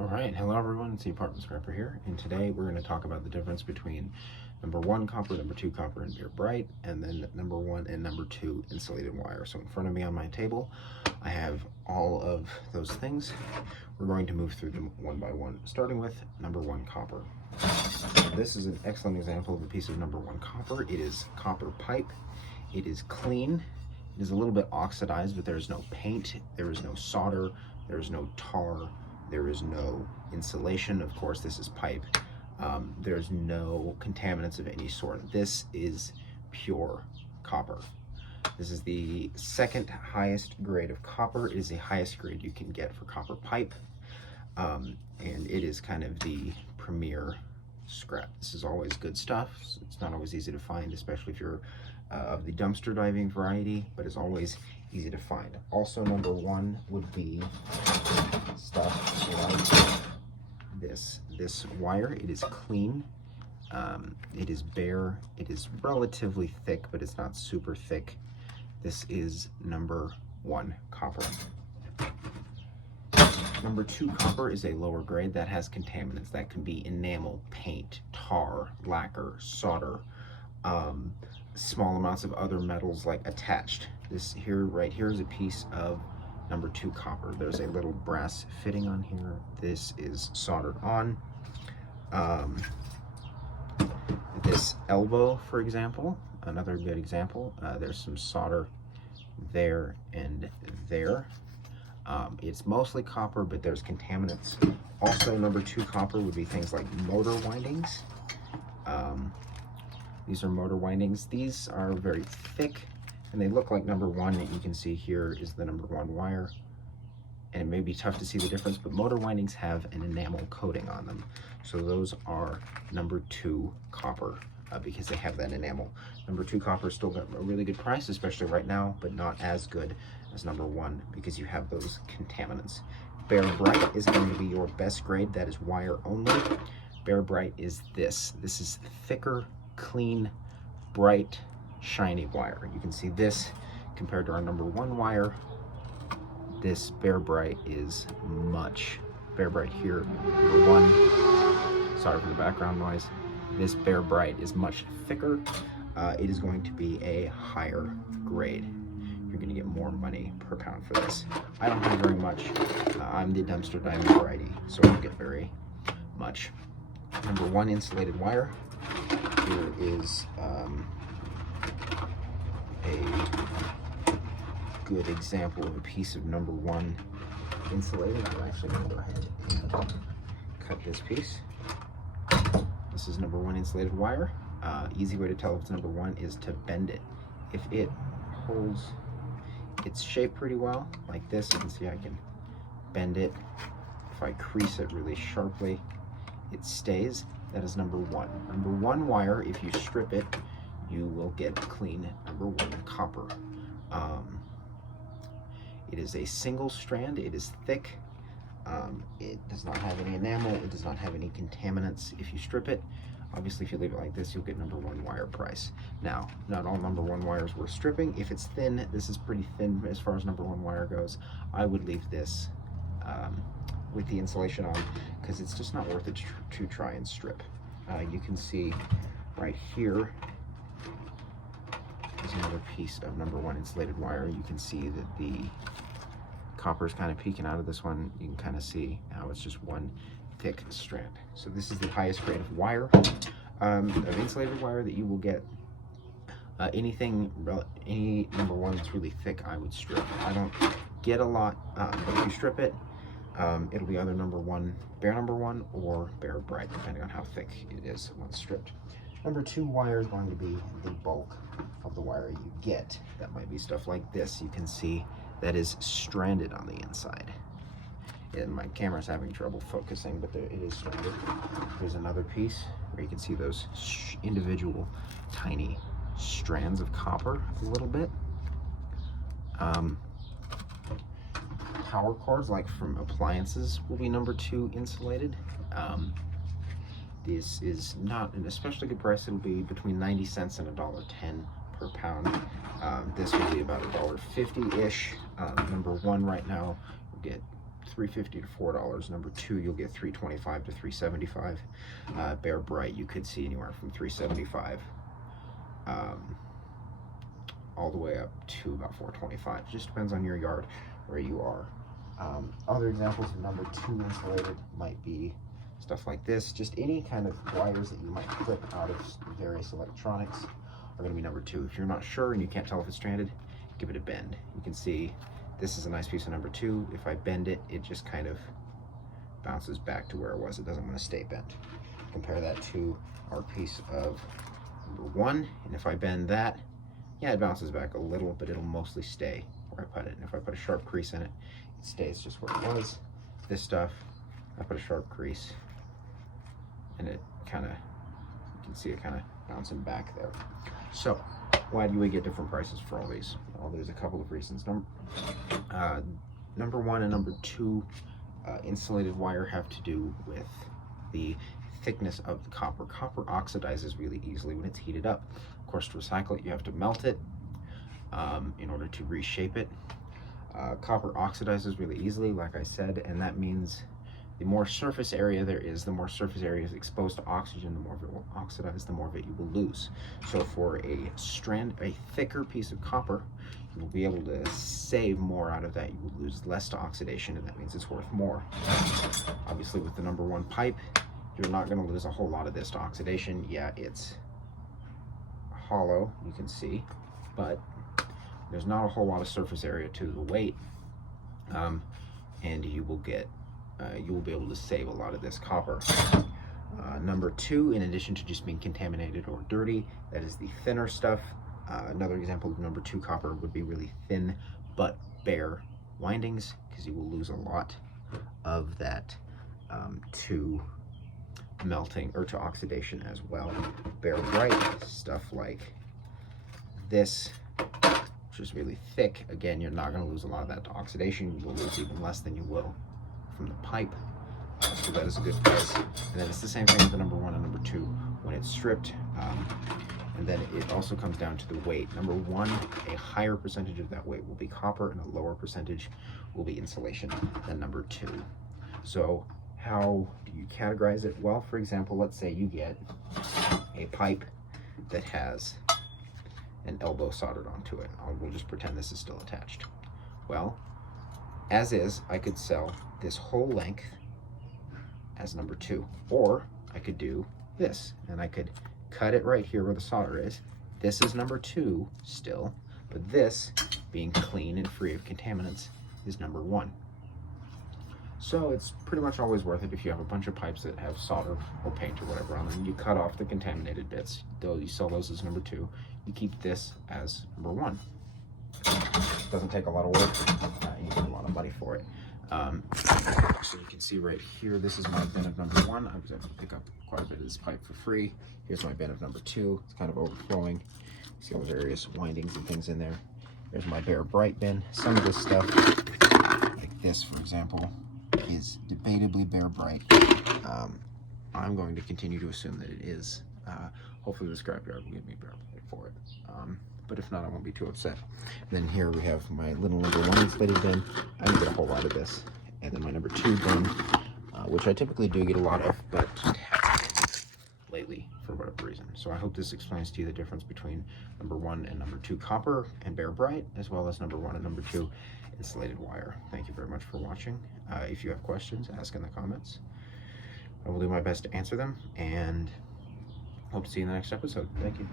All right, hello everyone, it's the Apartment Scrapper here, and today we're going to talk about the difference between number 1 copper, number 2 copper, and Bare Bright, and then number 1 and number 2 insulated wire. So in front of me on my table, I have all of those things. We're going to move through them one by one, starting with number 1 copper. This is an excellent example of a piece of number 1 copper. It is copper pipe. It is clean. It is a little bit oxidized, but there is no paint, there is no solder, there is no tar, there is no insulation. Of course, this is pipe. There's no contaminants of any sort. This is pure copper. This is the second highest grade of copper. It is the highest grade you can get for copper pipe. And it is kind of the premier scrap. This is always good stuff. It's not always easy to find, especially if you're of the dumpster diving variety, but it's always easy to find. Also, number 1 would be stuff like this wire. It is clean, it is bare, it is relatively thick, but it's not super thick. This is number 1 copper. Number 2 copper is a lower grade that has contaminants. That can be enamel, paint, tar, lacquer, solder, small amounts of other metals like attached. This here, right here, is a piece of number 2 copper. There's a little brass fitting on here. This is soldered on. This elbow, for example, another good example, there's some solder there and there. It's mostly copper, but there's contaminants. Also, number 2 copper would be things like motor windings. These are motor windings. These are very thick, and they look like number 1. You can see here is the number 1 wire, and it may be tough to see the difference, but motor windings have an enamel coating on them. So those are number 2 copper because they have that enamel. Number 2 copper still got a really good price, especially right now, but not as good as number 1 because you have those contaminants. Bare Bright is going to be your best grade. That is wire only. Bare Bright is this. This is thicker, clean, bright, shiny wire. You can see this compared to our number 1 wire. This Bare Bright is much. Bare Bright here, number 1. Sorry for the background noise. This Bare Bright is much thicker. It is going to be a higher grade. You're going to get more money per pound for this. I don't have very much. I'm the dumpster diving variety, so I don't get very much. Number 1 insulated wire. Here is a good example of a piece of number 1 insulated. I'm actually going to go ahead and cut this piece. This is number 1 insulated wire. Easy way to tell if it's number 1 is to bend it. If it holds its shape pretty well, like this, you can see I can bend it. If I crease it really sharply, it stays. That is number 1. Number 1 wire, if you strip it, you will get clean number 1 copper. It is a single strand. It is thick. It does not have any enamel. It does not have any contaminants. If you strip it, obviously if you leave it like this, you'll get number 1 wire price. Now, not all number 1 wires worth stripping. If it's thin, this is pretty thin as far as number 1 wire goes. I would leave this with the insulation on because it's just not worth it to try and strip. You can see right here is another piece of number 1 insulated wire. You can see that the copper is kind of peeking out of this one. You can kind of see how it's just one thick strand. So this is the highest grade of wire, of insulated wire that you will get. Any number 1 that's really thick, I would strip. I don't get a lot, but if you strip it, it'll be either number 1, bare number 1, or Bare Bright, depending on how thick it is once stripped. Number 2 wire is going to be the bulk of the wire you get. That might be stuff like this. You can see that is stranded on the inside. And my camera's having trouble focusing, but it is stranded. There's another piece where you can see those individual tiny strands of copper a little bit. Power cords, like from appliances, will be number 2 insulated. This is not an especially good price. It'll be between 90 cents and $1.10 per pound. This would be about $1.50-ish. Number 1 right now will get $3.50 to $4. Number 2, you'll get $3.25 to $3.75. Bare Bright, you could see anywhere from $3.75 all the way up to about $4.25. Just depends on your yard where you are. Other examples of number 2 insulated might be stuff like this. Just any kind of wires that you might clip out of various electronics are going to be number 2. If you're not sure and you can't tell if it's stranded, give it a bend. You can see this is a nice piece of number 2. If I bend it, it just kind of bounces back to where it was. It doesn't want to stay bent. Compare that to our piece of number 1, and if I bend that, yeah, it bounces back a little, but it'll mostly stay where I put it. And if I put a sharp crease in it, it stays just where it was. This stuff, I put a sharp crease, and it kind of, you can see it kind of bouncing back there. So, why do we get different prices for all these? Well, there's a couple of reasons. Number 1 and number 2 insulated wire have to do with the thickness of the copper. Copper oxidizes really easily when it's heated up. Of course, to recycle it, you have to melt it in order to reshape it. Copper oxidizes really easily, like I said, and that means the more surface area there is, the more surface area is exposed to oxygen, the more of it will oxidize, the more of it you will lose. So for a thicker piece of copper, you will be able to save more out of that. You will lose less to oxidation, and that means it's worth more. Obviously, with the number 1 pipe, you're not going to lose a whole lot of this to oxidation. Yeah, it's hollow, you can see, but there's not a whole lot of surface area to the weight, and you will be able to save a lot of this copper. Number 2, in addition to just being contaminated or dirty, that is the thinner stuff. Another example of number 2 copper would be really thin but bare windings, because you will lose a lot of that to melting or to oxidation as well. Bare Bright stuff like this, which is really thick, again, you're not going to lose a lot of that to oxidation. You will lose even less than you will from the pipe, so that is a good price. And then it's the same thing with the number 1 and number 2 when it's stripped. And then it also comes down to the weight. Number 1, a higher percentage of that weight will be copper, and a lower percentage will be insulation than number 2. So how do you categorize it? Well, for example, let's say you get a pipe that has an elbow soldered onto it. We'll just pretend this is still attached. Well, as is, I could sell this whole length as number 2, or I could do this, and I could cut it right here where the solder is. This is number 2 still, but this, being clean and free of contaminants, is number 1. So it's pretty much always worth it if you have a bunch of pipes that have solder or paint or whatever on them. You cut off the contaminated bits. You sell those as number 2. You keep this as number 1. Doesn't take a lot of work. You get a lot of money for it. So you can see right here, this is my bin of number 1. I was able to pick up quite a bit of this pipe for free. Here's my bin of number 2. It's kind of overflowing. See all the various windings and things in there. There's my Bare Bright bin. Some of this stuff, like this, for example, is debatably Bare Bright. I'm going to continue to assume that it is. Hopefully the scrapyard will give me Bare Bright for it. But if not, I won't be too upset. Then here we have my little number 1 insulated bin. I didn't get a whole lot of this. And then my number 2 bin, which I typically do get a lot of, but just haven't lately for whatever reason. So I hope this explains to you the difference between number 1 and number 2 copper and Bare Bright, as well as number 1 and number 2 insulated wire. Thank you very much for watching. If you have questions, ask in the comments. I will do my best to answer them, and hope to see you in the next episode. Thank you.